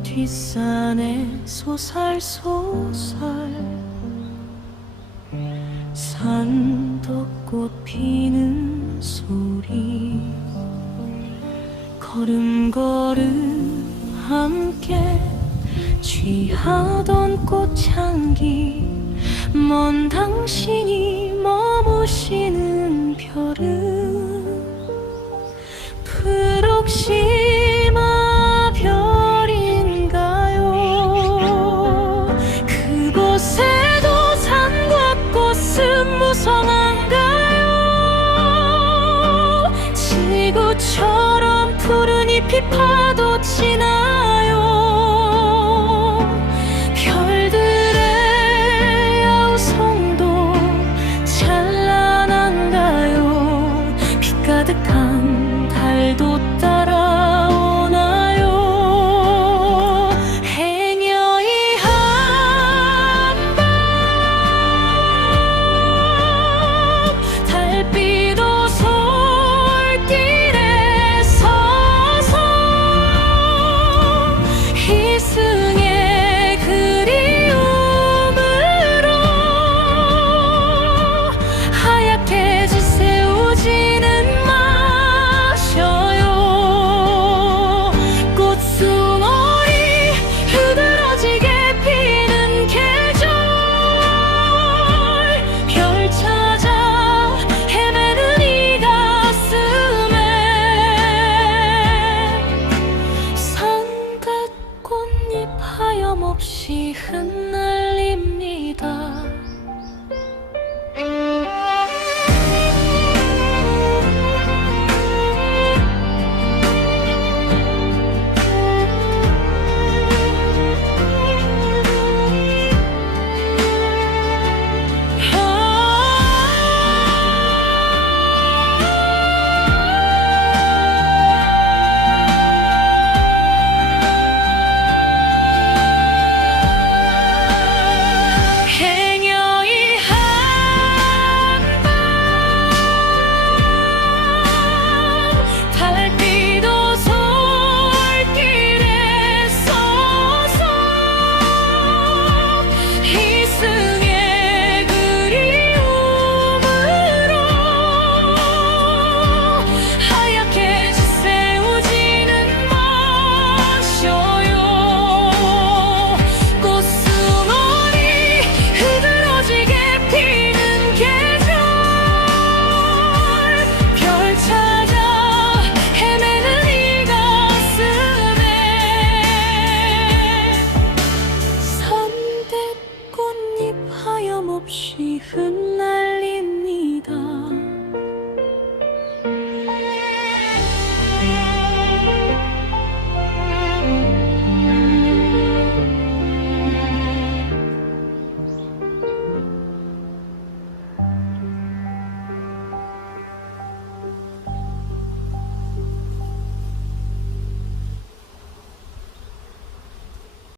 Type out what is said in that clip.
저 뒷산에 소살소살. 산덕꽃 피는 소리. 걸음걸음 함께 취하던 꽃향기. 먼 당신이 머무시는 별은 잎이 파도 치나요. 별들의 야우성도 찬란한가요? 피 가득한 places 하염없이 흩날립니다